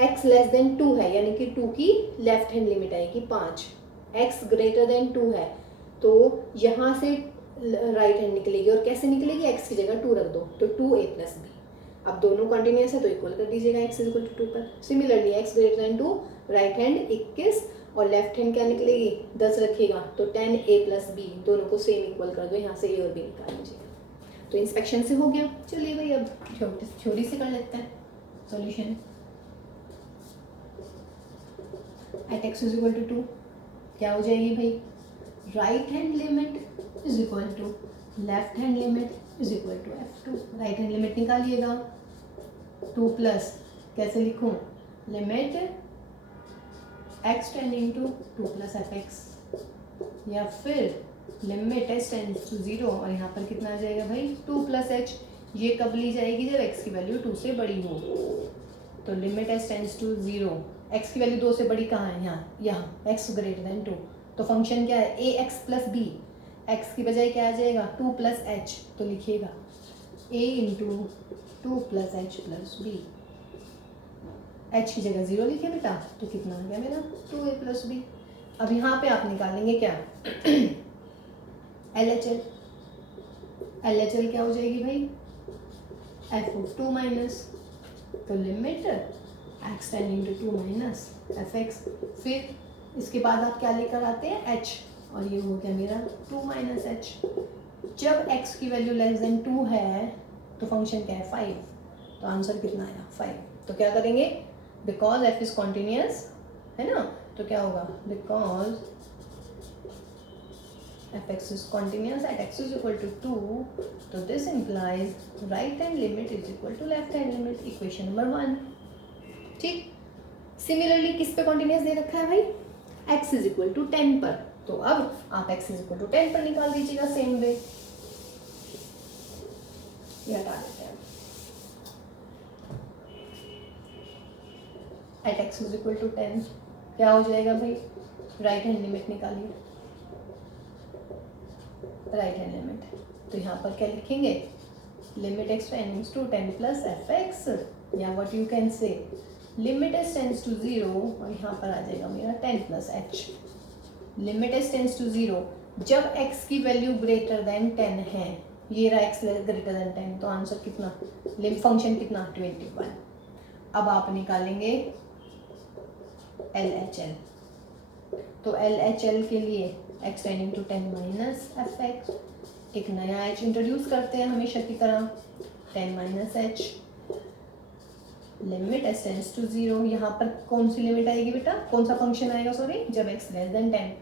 x लेस देन 2 है यानी कि 2 की लेफ्ट हैंड लिमिट आएगी 5, x ग्रेटर देन 2 है तो यहाँ से राइट हैंड निकलेगी, और कैसे निकलेगी, x की जगह 2 रख दो तो 2a प्लस बी। अब दोनों कॉन्टिन्यूस है तो इक्वल कर दीजिएगा x इज इक्वल टू 2 पर। Similarly x greater than 2, right hand 21 और लेफ्ट हैंड क्या निकलेगी 10 रखिएगा तो 10a प्लस बी, दोनों को सेम इक्वल कर दो, यहाँ से a और b निकाल लीजिएगा। तो इंस्पेक्शन से हो गया। चलिए भाई अब थ्योरी से कर लेते हैं solution. At x is equal to 2 क्या हो जाएगी भाई, right hand limit is equal to left hand limit is equal to f2। Right hand limit निकालिएगा, 2 प्लस कैसे लिखूं, limit x tending to 2 plus fx, या फिर लिमिट h टेंड्स टू 0, और यहाँ पर कितना आ जाएगा भाई 2 प्लस h। ये कब ली जाएगी, जब x की वैल्यू 2 से बड़ी हो, तो limit h tends to 0, x की वैल्यू 2 से बड़ी कहाँ है, यहाँ x ग्रेटर देन 2, तो फंक्शन क्या है ax प्लस b, x की बजाय क्या आ जाएगा 2 प्लस h, तो लिखिएगा a into 2 plus h plus b, h की जगह 0 लिखे बेटा, तो कितना आ गया मेरा 2a प्लस बी। अब यहाँ पे आप निकालेंगे क्या LHL, LHL क्या हो जाएगी भाई f ऑफ 2 माइनस, तो limit x tending to 2 minus fx, फिर इसके बाद आप क्या लेकर आते हैं h, और ये हो गया मेरा 2 माइनस एच। जब x की वैल्यू लेस देन 2 है तो फंक्शन क्या है 5, तो आंसर कितना आया 5। तो क्या करेंगे, बिकॉज f इज कॉन्टिन्यूस है ना, तो क्या होगा, because fx is continuous at x is equal to 2, तो this implies right hand limit is equal to left hand limit, equation number 1। ठीक, सिमिलरली किस पे कॉन्टिन्यूस दे रखा है भाई, x इज इक्वल टू 10 पर, तो अब आप x इज इक्वल टू 10 पर निकाल दीजिएगा सेम वे, ये हटा देते हैं। At x is equal to 10 क्या हो जाएगा भाई, राइट हैंड लिमिट निकालिए, राइट हैंड लिमिट, तो यहाँ पर क्या लिखेंगे, limit x tends to 10 plus fx, या what you can say limit s tends to 0, और यहाँ पर आ जाएगा मेरा 10 plus h। Limit s tends to 0 जब x की वैल्यू ग्रेटर देन 10 है, ये रहा x ग्रेटर देन 10, तो आंसर कितना, फंक्शन कितना 21। अब आप निकालेंगे LHL। तो LHL के लिए x tending to 10 minus f x, एक नया h इंट्रोड्यूस करते हैं हमेशा की तरह, 10 minus h, limit s tends to 0। यहाँ पर कौन सी लिमिट आएगी बेटा, कौन सा फंक्शन आएगा सॉरी, जब x less then 10,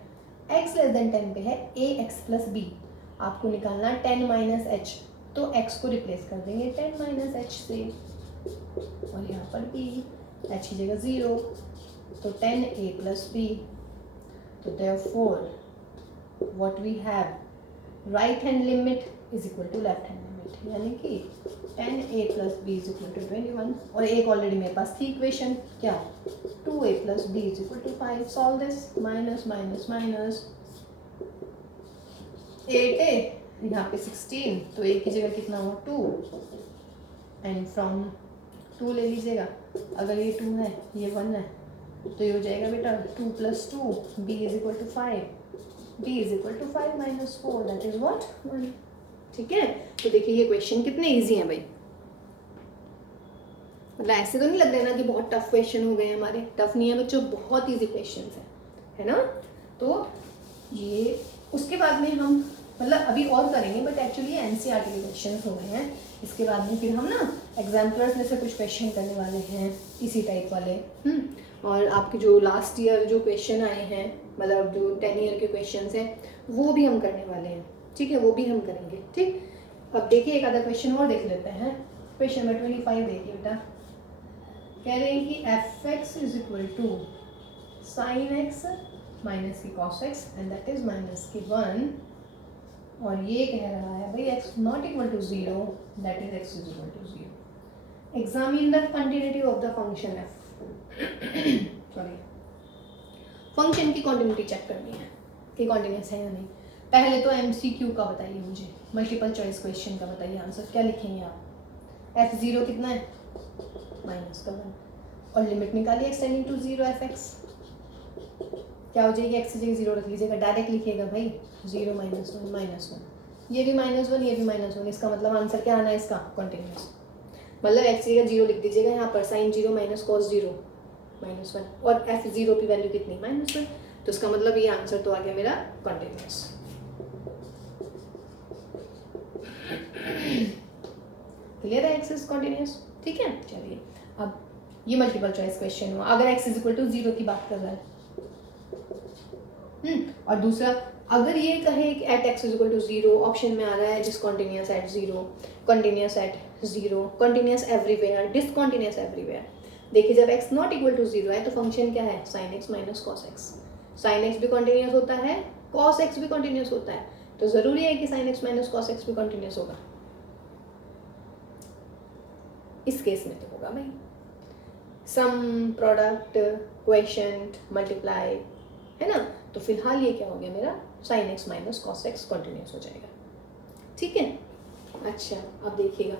x less then 10 पे है ax प्लस b, आपको निकालना 10 माइनस एच, तो x को रिप्लेस कर देंगे 10 माइनस एच से, और यहाँ पर b, h की जगह 0, तो 10a प्लस b। तो therefore what we have right hand limit is equal to left hand limit, यानी कि 10a plus b is equal to 21, और एक ऑलरेडी मेरे पास थी इक्वेशन, क्या 2a plus b is equal to 5। Solve this, minus minus minus 8a, यहाँ पे 16, तो a की जगह कितना हुआ 2, एंड फ्रॉम 2 ले लीजिएगा, अगर ये 2 है ये 1 है, तो ये हो जाएगा बेटा 2 plus 2, b is equal to 5, b is equal to 5 minus 4, that is what 1। ठीक है, तो देखिए ये क्वेश्चन कितने इजी हैं भाई, मतलब ऐसे तो नहीं लग रहा ना कि बहुत टफ क्वेश्चन हो गए हैं हमारे, टफ नहीं है बच्चों, बहुत इजी क्वेश्चन है ना। तो ये उसके बाद में हम मतलब अभी और करेंगे, बट एक्चुअली एनसीईआरटी के क्वेश्चन हो गए हैं, इसके बाद में फिर हम ना एग्जाम्पलर्स में से कुछ क्वेश्चन करने वाले हैं इसी टाइप वाले। और आपके जो लास्ट ईयर जो क्वेश्चन आए हैं, मतलब जो 10 ईयर के क्वेश्चन हैं, वो भी हम करने वाले हैं, ठीक है, वो भी हम करेंगे। ठीक, अब देखिए एक आधा क्वेश्चन और देख लेते हैं। क्वेश्चन नंबर 25 देखिए बेटा, कह रहे हैं कि f x is equal to sine x minus की cos x and that is minus की 1, और ये कह रहा है भाई x not equal to 0, that is x is equal to 0। Examine the continuity of the function f, sorry function की continuity check करनी है कि कॉन्टिन्यूस है या नहीं। पहले तो MCQ का बताइए मुझे, मल्टीपल चॉइस क्वेश्चन का बताइए आंसर, क्या लिखेंगे आप। f0 कितना है, माइनस का 1, और लिमिट निकालिए एक्सटेंडिंग टू 0 एफ एक्स, क्या हो जाएगी, एक्स की जगह 0 रख लीजिएगा, डायरेक्ट लिखिएगा भाई 0 माइनस 1 माइनस 1, ये भी माइनस 1 ये भी माइनस 1, इसका मतलब आंसर क्या आना है इसका, कॉन्टिन्यूस। मतलब एक्स की जगह 0 लिख दीजिएगा यहाँ पर, साइन 0 माइनस कॉस 0 माइनस 1, और f0 की वैल्यू कितनी, माइनस 1, तो इसका मतलब ये आंसर तो आ गया मेरा कॉन्टिन्यूस। क्लियर है, एक्स इज कॉन्टिन्यूस। ठीक है, चलिए अब ये मल्टीपल चॉइस क्वेश्चन हुआ, अगर x इज इक्वल टू 0 की बात कर रहा है। और दूसरा, अगर ये कहे कि at x is equal to 0, option में आ रहा है discontinuous at 0, continuous at 0, continuous everywhere, discontinuous everywhere. देखिए जब x नॉट इक्वल टू 0 है तो फंक्शन क्या है, sine x minus cos x। Sine x भी कॉन्टिन्यूअस होता है, कॉस x भी कॉन्टिन्यूअस होता है, तो जरूरी है कि sine x minus cos x भी कॉन्टिन्यूअस होगा। इस केस में तो होगा भाई, सम प्रोडक्ट क्वेशंट मल्टीप्लाई, है ना, तो फिलहाल ये क्या हो गया मेरा, sine x minus cos x continuous हो जाएगा। ठीक है, अच्छा अब देखिएगा,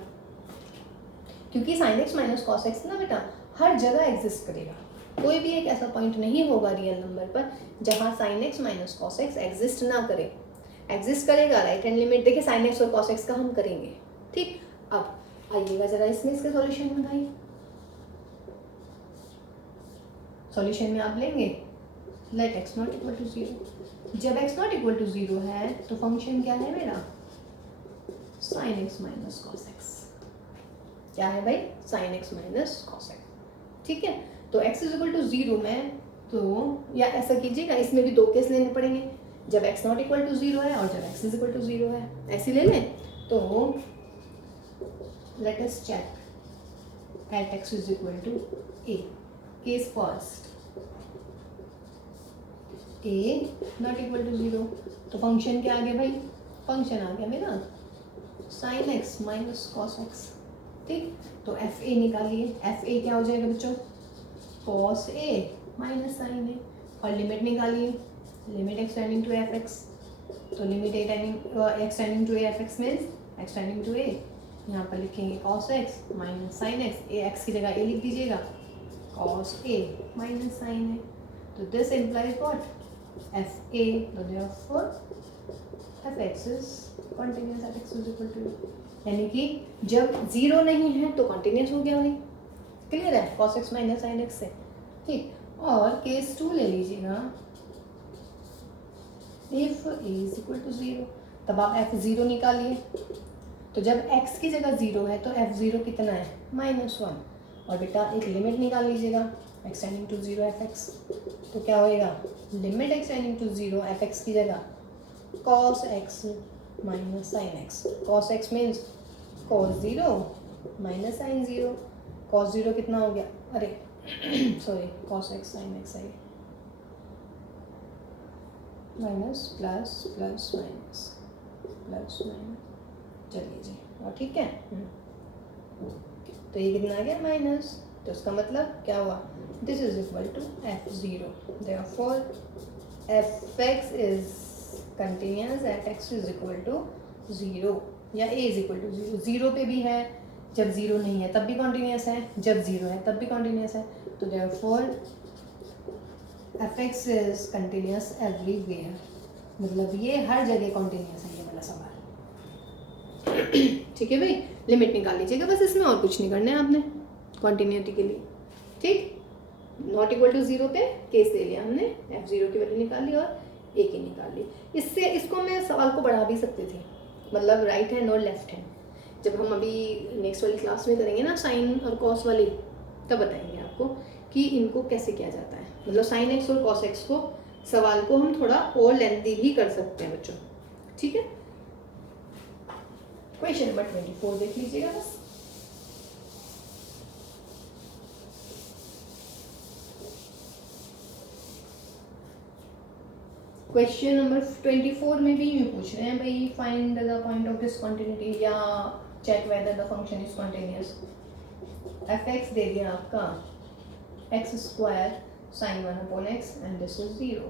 क्योंकि sine x minus cos x ना बेटा हर जगह एग्जिस्ट करेगा, कोई भी एक ऐसा पॉइंट नहीं होगा रियल नंबर पर जहाँ sine x minus cos x exist ना करे। एग्जिस्ट करेगा राइट हैंड लिमिट, देखिए साइन x और कॉस x का हम करेंगे। ठीक, अब आइएगा जरा इसमें, इसके सॉल्यूशन में भाई, सॉल्यूशन में आप लेंगे let x not equal to 0। जब x नॉट इक्वल टू 0 है तो फंक्शन क्या है मेरा, sine x minus cos x। क्या है भाई, sine x minus cos x। ठीक है, तो x इज इक्वल टू 0 में, तो या ऐसा कीजिएगा, इसमें भी दो केस लेने पड़ेंगे, जब x नॉट इक्वल टू 0 है और जब x इज इक्वल टू 0 है, ऐसे ले लें। तो let us check at x is equal to a. Case first, a not equal to 0, तो फंक्शन क्या आ गया भाई, फंक्शन आ गया मेरा sin x minus cos x। ठीक, तो एफ ए निकालिए, एफ ए क्या हो जाएगा बच्चों, cos a minus sin a, और लिमिट निकालिए, limit x tending to f x, तो limit x tending to f x means x tending to a, यहाँ पर लिखेंगे cos x minus sine x, a x की जगह a लिख दीजिएगा, cos a माइनस साइन a, तो this implies what, f a, तो therefore f x is continuous at x is equal to, यानी कि जब 0 नहीं है तो कॉन्टिन्यूअस हो गया भाई। क्लियर है, cos x minus sine x से। ठीक, और केस 2 ले लीजिएगा, if a is equal to 0, तब आप f0 निकालिए। तो जब x की जगह 0 है तो f0 कितना है, -1। और बेटा एक लिमिट निकाल लीजिएगा एक्सटेंडिंग टू 0 fx, तो क्या होएगा, लिमिट एक्सटेंडिंग टू 0 fx की जगह cos x minus sine x। cos x means cos 0 minus sine 0। cos 0 कितना हो गया, अरे sorry cos x sin x है, minus plus plus minus plus minus, चलिए जी, और ठीक है। तो ये कितना आ गया, माइनस, तो इसका मतलब क्या हुआ, this is equal to f0, therefore fx is continuous at x is equal to 0 या a इज इक्वल टू 0। 0 पे भी है, जब 0 नहीं है तब भी कॉन्टिन्यूअस है, जब 0 है तब भी कॉन्टिन्यूअस है। तो therefore fx is continuous everywhere, मतलब ये हर जगह कॉन्टिन्यूअस है, ये वाला सवाल। ठीक है भाई, लिमिट निकाल लीजिएगा बस, इसमें और कुछ नहीं करना है आपने कॉन्टिन्यूटी के लिए। ठीक, नॉट इक्वल टू 0 पे केस ले लिया हमने, f0 की वैल्यू निकाल ली और a की निकाल ली। इससे इसको मैं सवाल को बढ़ा भी सकते थे, मतलब राइट हैंड और लेफ्ट हैंड। जब हम अभी नेक्स्ट वाली क्लास में करेंगे ना साइन और कॉस वाली, तब बताएंगे आपको कि इनको कैसे किया जाता है। मतलब साइन एक्स और कॉस एक्स को सवाल को हम थोड़ा और लेंथी भी कर सकते हैं बच्चों। ठीक है, क्वेश्चन नंबर 24 देख लीजिएगा बस। क्वेश्चन नंबर 24 में भी यूँ पूछ रहे हैं भाई, find the point of discontinuity या check whether the function is continuous. fx दे दिया आपका x square sine 1 upon x and this is 0,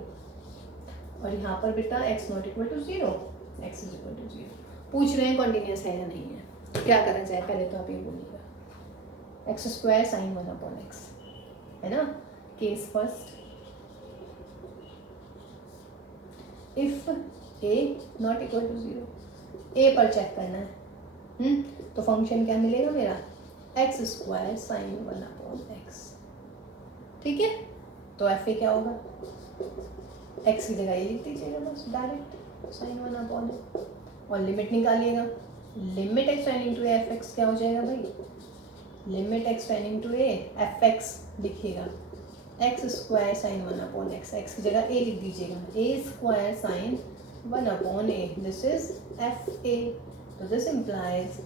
और यहाँ पर बेटा x not equal to 0, x is equal to 0। पूछ रहे हैं कॉन्टिन्यूअस है या नहीं है, क्या करना चाहे पहले तो आप ये बोलिएगा, x square sine 1 upon x है ना। Case first, if a not equal to 0, a पर चेक करना है। तो फंक्शन क्या मिलेगा मेरा, x square sine 1 upon x. ठीक है, तो एफ ए क्या होगा, एक्स की जगह ये लिख दीजिएगा बस डायरेक्ट साइन 1 अपॉन, और लिमिट निकालिएगा, limit x tending to a f x क्या हो जाएगा भाई, limit x tending to a f x लिखिएगा x square sine 1 upon x, x की जगह ए लिख दीजिएगा, a square sine 1 upon a, this is f a. तो this implies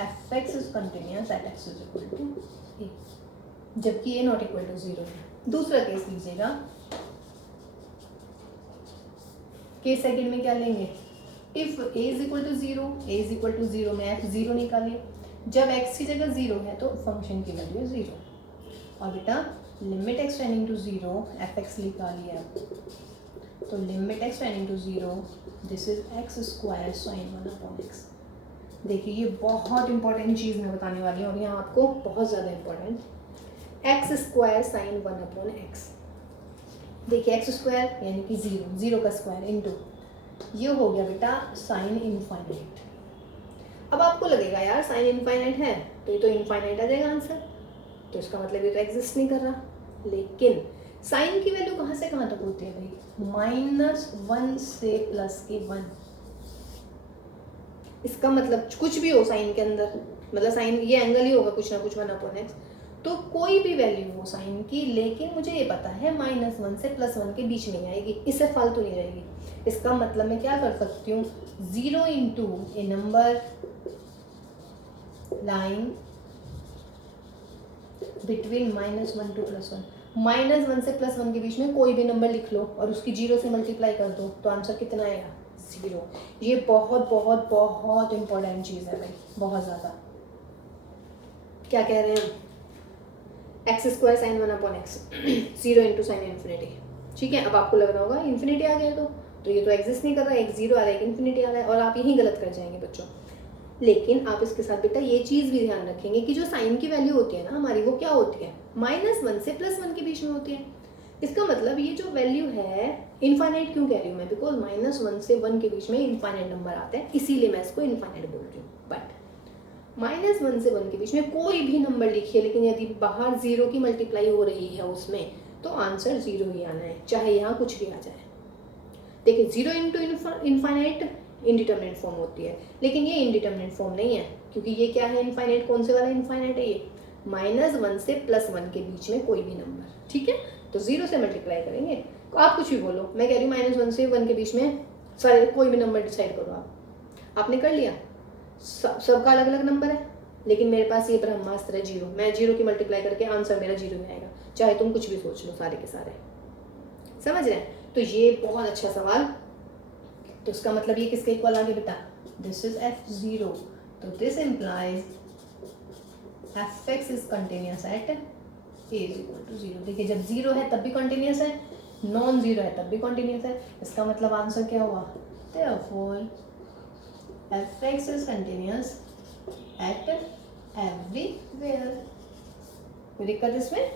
f x is continuous at x is equal to a, जबकि a not equal to 0 है। दूसरा case लीजिएगा, case second में क्या लेंगे, if a is equal to 0, a is equal to 0 में F 0 निकालिए, जब एक्स की जगह 0 है तो फंक्शन की वैल्यू 0, और बेटा limit x tending to 0 f x निकालिए आप, तो limit x tending to 0 this is x square sine 1 upon x. देखिए ये बहुत इंपॉर्टेंट चीज़ मैं बताने वाली हूँ, और यहाँ आपको बहुत ज़्यादा important, x square sine 1 upon x. देखिए एक्स स्क्वायर यानी कि 0, 0 का स्क्वायर इंटू ये हो गया बेटा साइन इनफाइनाइट। अब आपको लगेगा यार साइन इनफाइनाइट है तो ये तो इनफाइनाइट आ जाएगा आंसर, तो इसका मतलब ये तो एग्जिस्ट नहीं कर रहा। लेकिन साइन की वैल्यू कहाँ से कहाँ तक होती है भाई, -1 से +1। इसका मतलब कुछ भी हो साइन के अंदर, मतलब साइन ये एंगल ही होगा कुछ ना कुछ 1 अपॉन एक्स, तो कोई भी वैल्यू हो साइन की, लेकिन मुझे ये पता है -1 से +1 के बीच में आएगी, इससे फालतू नहीं रहेगी। इसका मतलब मैं क्या कर सकती हूँ, 0 into a number line between -1 to +1, -1 से +1 के बीच में कोई भी नंबर लिख लो और उसकी 0 से मल्टीप्लाई कर दो, तो आंसर कितना आएगा, 0। ये बहुत बहुत बहुत इंपॉर्टेंट चीज़ है भाई, बहुत ज़्यादा। क्या कह रहे हैं, x square sine 1 upon x 0 into sine infinity. ठीक है, अब आपको लग रहा होगा इन्फिनिटी आ गया तो ये तो एग्जिस्ट नहीं कर रहा है, एक 0 आ रहा है एक इन्फिनिटी आ रहा है, और आप यही गलत कर जाएंगे बच्चों। लेकिन आप इसके साथ बेटा ये चीज़ भी ध्यान रखेंगे कि जो साइन की वैल्यू होती है ना हमारी, वो क्या होती है, -1 से +1 के बीच में होती है। इसका मतलब ये जो वैल्यू है इनफाइनाइट क्यों कह रही हूँ मैं, बिकॉज -1 से 1 के बीच में इनफाइनाइट नंबर आते हैं, इसीलिए मैं इसको इनफाइनाइट बोल रही हूँ। बट -1 से 1 के बीच में कोई भी नंबर लिखिए, लेकिन यदि बाहर 0 की मल्टीप्लाई हो रही है उसमें, तो आंसर 0 ही आना है, चाहे यहाँ कुछ भी आ जाए। देखिए 0 इंटू इनफाइनाइट इनडिटर्मिनेट फॉर्म होती है, लेकिन ये इनडिटर्मिनेट फॉर्म नहीं है, क्योंकि ये क्या है इनफाइनाइट, कौन से वाला इनफाइनाइट है ये, -1 से +1 के बीच में कोई भी नंबर, ठीक है। तो 0 से मल्टीप्लाई करेंगे, तो आप कुछ भी बोलो, मैं कह रही हूँ -1 से 1 के बीच में सारे कोई भी नंबर डिसाइड करो आपने कर लिया, सबका अलग अलग नंबर है, लेकिन मेरे पास ये ब्रह्मास्त्र है 0, मैं 0 की मल्टीप्लाई करके आंसर मेरा 0 में आएगा, चाहे तुम कुछ भी सोच लो सारे के सारे, समझ रहे हैं। तो ये बहुत अच्छा सवाल, तो इसका मतलब ये किसके इक्वल आ गया बेटा, दिस इज f0, तो this implies fx is continuous at a is equal to 0। देखिए जब 0 है तब भी कंटिन्यूअस है, नॉन 0 है तब भी कंटिन्यूअस है, इसका मतलब आंसर क्या हुआ, therefore fx is continuous at everywhere। कोई दिक्कत इसमें,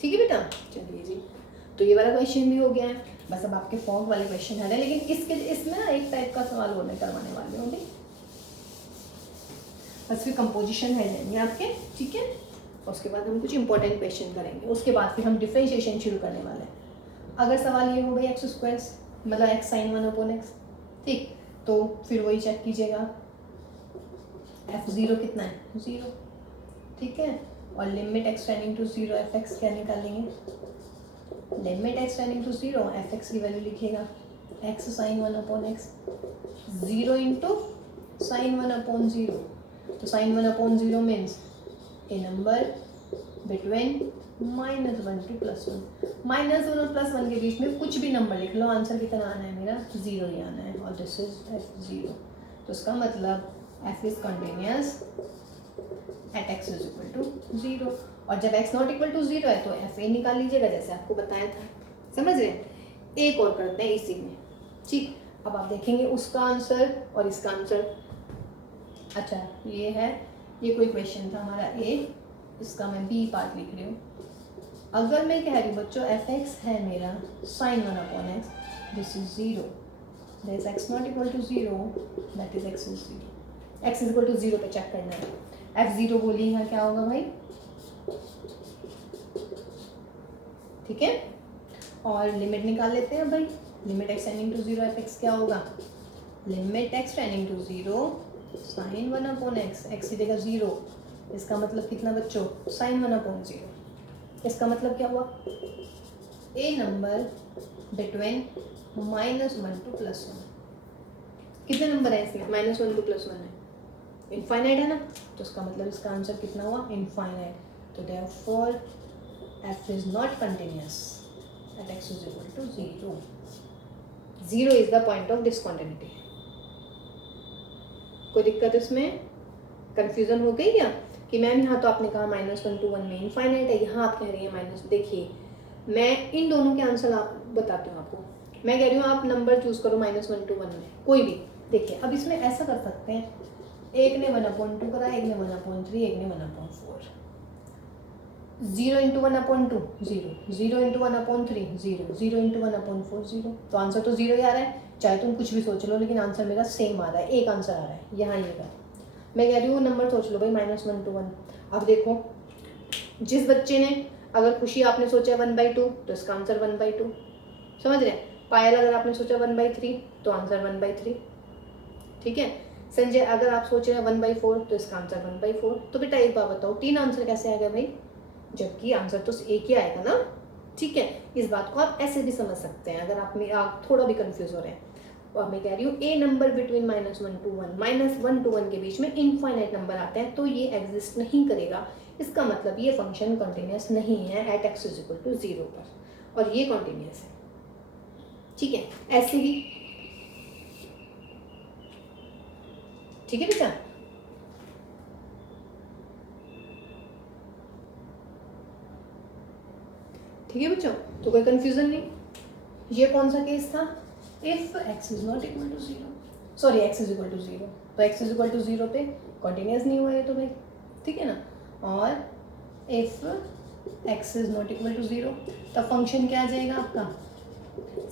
ठीक है बेटा, चलिए जी। तो ये वाला क्वेश्चन भी हो गया है, बस अब आपके फॉर्म वाले क्वेश्चन है, लेकिन इसमें ना एक टाइप का सवाल होने करवाने वाले होंगे, बस फिर कंपोजिशन है जाएंगे आपके, ठीक है। उसके बाद हम कुछ इंपॉर्टेंट क्वेश्चन करेंगे, उसके बाद फिर हम डिफरेंशिएशन शुरू करने वाले हैं। अगर सवाल ये हो गया x² मतलब x sin 1/x, ठीक, तो फिर वही चेक कीजिएगा f0 कितना है, 0, ठीक है, और limit x tending to 0 fx क्या निकालेंगे, limit x tending to 0 fx की वैल्यू लिखिएगा x sin 1/x, 0 into sin 1/0, तो sin 1/0 means a number between -1 to +1, -1 और +1 के बीच में कुछ भी नंबर लिख लो, आंसर कितना आना है मेरा 0 ही आना है, और दिस इज f0, तो इसका मतलब f is continuous at x is equal to 0, और जब x नॉट इक्वल टू 0 है तो fa निकाल लीजिएगा, जैसे आपको बताया था, समझ रहे हैं। एक और करते हैं इसी में, ठीक, अब आप देखेंगे उसका आंसर और इसका आंसर। अच्छा ये है, ये कोई क्वेश्चन था हमारा A, इसका मैं B पार्ट लिख रही हूँ। अगर मैं कह रही हूँ बच्चों fx है मेरा sin 1/x, this is 0, that is x not equal to 0, that is x is 0, x is equal to 0 पे चेक करना है, f0 बोलिए यहाँ क्या होगा भाई, ठीक है, और लिमिट निकाल लेते हैं भाई, limit x tending to 0 fx क्या होगा, limit x tending to 0 sin 1/x, x की जगह 0, इसका मतलब कितना बच्चों sin 1/0, इसका मतलब क्या हुआ, ए नंबर बिटवीन -1 to +1, कितने नंबर है इसमें, -1 to +1 है, इनफाइनाइट है ना, तो इसका मतलब इसका आंसर कितना हुआ, इनफाइनाइट, तो therefore f is not continuous at x is equal to 0, 0 is the point of discontinuity. कोई दिक्कत इसमें, कंफ्यूजन हो गई क्या, कि मैम यहाँ तो आपने कहा -1 to 1 में इनफाइनाइट है, यहाँ आप कह रही हैं माइनस, देखिए मैं इन दोनों के आंसर आप बताती हूँ आपको, मैं कह रही हूँ आप नंबर चूज करो -1 to 1 में कोई भी। देखिए अब इसमें ऐसा कर सकते हैं, एक ने 1/2 करा, एक ने 1/3, एक ने 1/4, 0 इंटू 1/2 0, 0 इंटू 1/3 0, 0 इंटू 1/4 0, तो आंसर तो 0 ही आ रहा है, चाहे तुम कुछ भी सोच लो, लेकिन आंसर मेरा सेम आ रहा है, एक आंसर आ रहा है यहाँ ये का। मैं कह रही हूँ नंबर सोच लो भाई -1 to 1, अब देखो जिस बच्चे ने, अगर खुशी आपने सोचा 1/2 तो इसका आंसर 1/2, समझ रहे हैं, पायल अगर आपने सोचा 1/3 तो आंसर 1/3, ठीक है, संजय अगर आप सोच रहे हैं 1/4 तो इसका आंसर 1/4। तो बेटा एक बात बताओ, 3 आंसर कैसे आ गए भाई, जबकि आंसर तो एक ही आएगा ना, ठीक है। इस बात को आप ऐसे भी समझ सकते हैं, अगर आप थोड़ा भी कंफ्यूज हो रहे हैं, और मैं कह रही हूँ ए नंबर बिटवीन -1 to 1, -1 to 1 के बीच में इनफाइनाइट नंबर आते हैं, तो ये एग्जिस्ट नहीं करेगा, इसका मतलब ये फंक्शन कंटिन्यूअस नहीं है at x is equal to 0 पर, और ये कंटिन्यूअस है, ठीक है, ऐसे ही, ठीक है बेटा। ठीक है बच्चों, तो कोई कंफ्यूजन नहीं। ये कौन सा केस था, if x is not equal to 0, sorry x is equal to 0, तो x इज इक्वल टू 0 पे कंटिन्यूअस नहीं हुआ है तो भाई, ठीक है ना, और if x is not equal to 0 तब फंक्शन क्या आ जाएगा आपका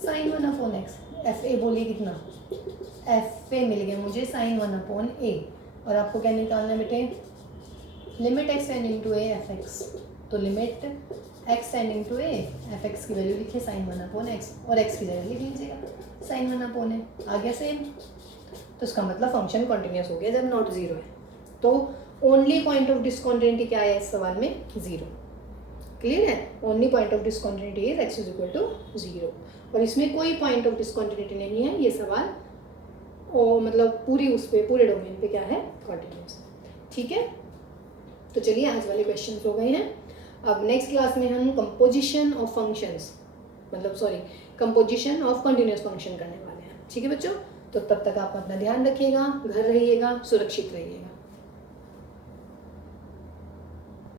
sin 1/x, fa बोलिए कितना, fa मिल गया मुझे sin 1/a, और आपको क्या निकालना है बेटे, limit x tending to a f x. तो limit x tending to a f x की वैल्यू लिखिए sin 1/x और x की जगह लिख लीजिएगा sin 1/a। आ गया सेम। तो इसका मतलब फंक्शन कॉन्टिन्यूस हो गया जब नॉट जीरो है। तो ओनली पॉइंट ऑफ डिसकॉन्टिन्यूटी क्या है इस सवाल में, जीरो। क्लियर है, only point of discontinuity is x is equal to zero. और इसमें कोई पॉइंट ऑफ डिसकॉन्टिन्यूटी नहीं है, ये सवाल और मतलब पूरी उस पे पूरे डोमेन पे क्या है, कॉन्टिन्यूस। ठीक है, तो चलिए आज वाले क्वेश्चन हो गए हैं। अब नेक्स्ट क्लास में हम कंपोजिशन ऑफ फंक्शंस मतलब sorry composition of continuous function करने वाले हैं। ठीक है बच्चों, तो तब तक आप अपना ध्यान रखिएगा, घर रहिएगा, सुरक्षित रहिएगा।